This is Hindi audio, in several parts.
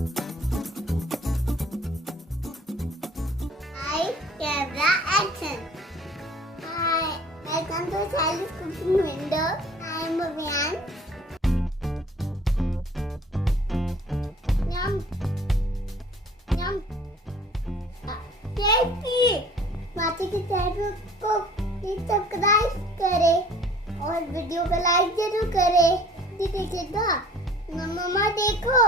Hi, camera, action. Hi, welcome to Sally's cooking window. I'm banaen. Yum, yum. Tasty. माता के चैनल को प्लीज सब्सक्राइब करें और वीडियो को लाइक जरूर करें। मम्मा देखो,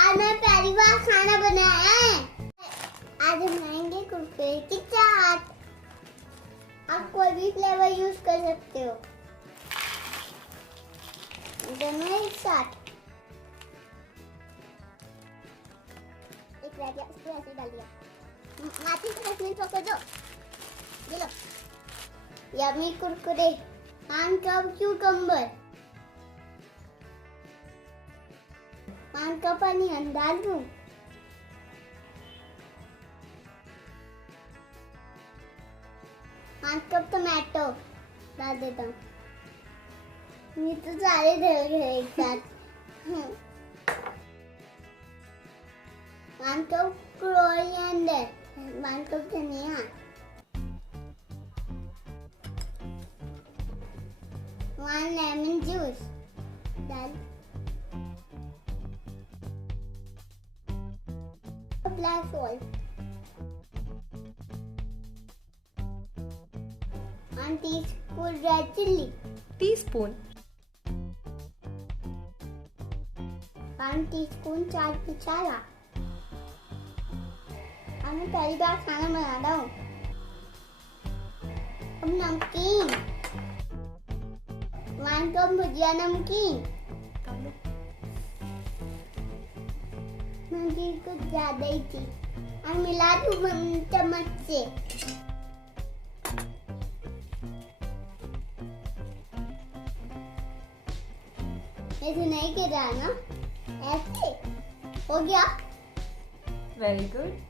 आज मैं पहली बार खाना बनाया है। आज हम बनाएंगे कुरकुरे की चाट। आप कोई भी फ्लेवर यूज कर सकते हो, दोनों एक साथ। एक रह गया, इसको ऐसे ही डाल दिया। माची को 10 मिनट पकड़ दो। ये लो, yummy Kurkure and cucumber। 5 cup पानी डाल दूं। पाँच कप टमाटो डाल देता हूँ। ये तो सारे डल गए एक साथ। 1 कप कोरिएंडर, 1 कप धनिया, 1 लेमन जूस डाल, black salt, 1 teaspoon red chilli, teaspoon, 1 teaspoon chaat masala. मैं पहली बार खाना बना रहा हूँ। अब नमकीन, 1 कप भुजिया नमकीन। नमकीन कुछ ज्यादा ही थी, और मिला दूँ चम्मच से। ऐसे नहीं कर रहा ना, ऐसे हो गया। Very good.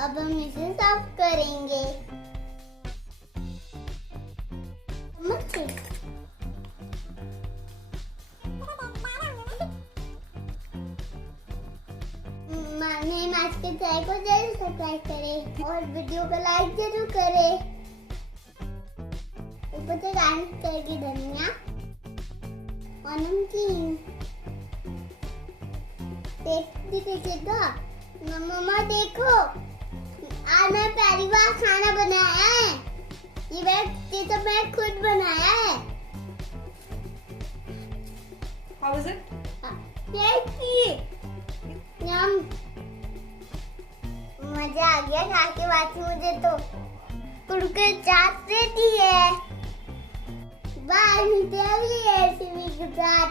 अब हम इसे सर्व करेंगे। मैच के चैनल को जरूर सब्सक्राइब करें और वीडियो को लाइक जरूर करें। ऊपर से गार्निश करेगी धनिया और नमकीन। देखिएगा। मम्मा देखो, आज मैं पहली बार खाना बनाया है। ये तो मैं खुद बनाया है। How is it? यम, मजा आ गया खा के। बाद मुझे तो कुरकुरे चाट रेडी है। बाय, मिलते हैं अगली रेसिपी के साथ।